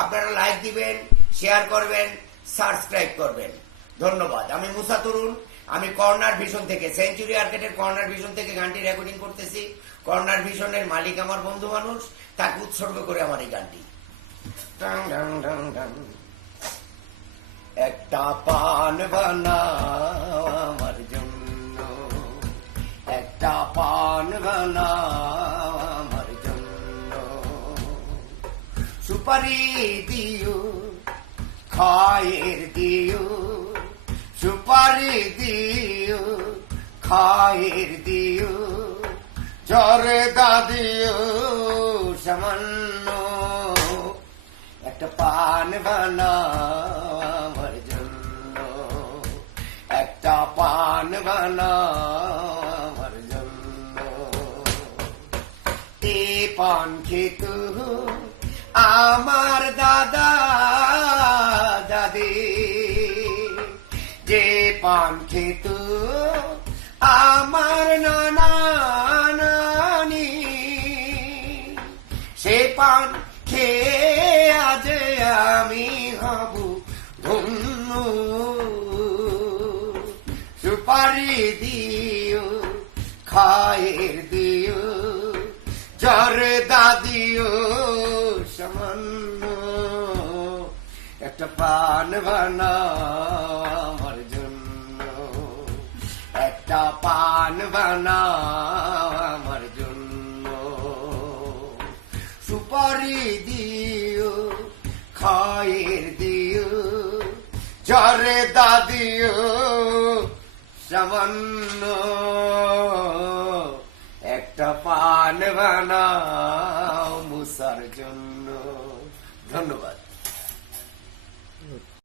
আপনারা লাইক দিবেন, শেয়ার করবেন, সাবস্ক্রাইব করবেন। ধন্যবাদ। আমি মুসা তরুণ, আমি কর্নার ভিশন থেকে, সেঞ্চুরি আর্কেটের কর্নার ভিশন থেকে গানটি রেকর্ডিং করতেছি। কর্নার ভিশনের মালিক আমার বন্ধু মানুষ, তাকে উৎসর্গ করে আমার এই গানটি। একটা পান বানাও আমার জন্য, একটা পান বানাও আমার জন্য, সুপারি দিও খায়ের দিও, সুপারি দিও খায়ের দিও, জর্দা দিও সামান্য, একটা পান বানাও আমার জন্য, একটা পান বানাও আমার জন্য। এ পান খেত আমার দাদা দাদি, যে পান খেত আমার নানা নানি, সে পান খেয়ে আজ আমি হব ধন্য, সুপারি দিও খায়ের দিও, জর্দা দিও সামান্য, একটা পান বানাও আমার জন্য, একটা পান বানাও আমার জন্য, সুপারি দিও খায়ের দিও, জর্দা দিও সামান্য, একটা পান বানাও মুসার জন্য। ধন্যবাদ।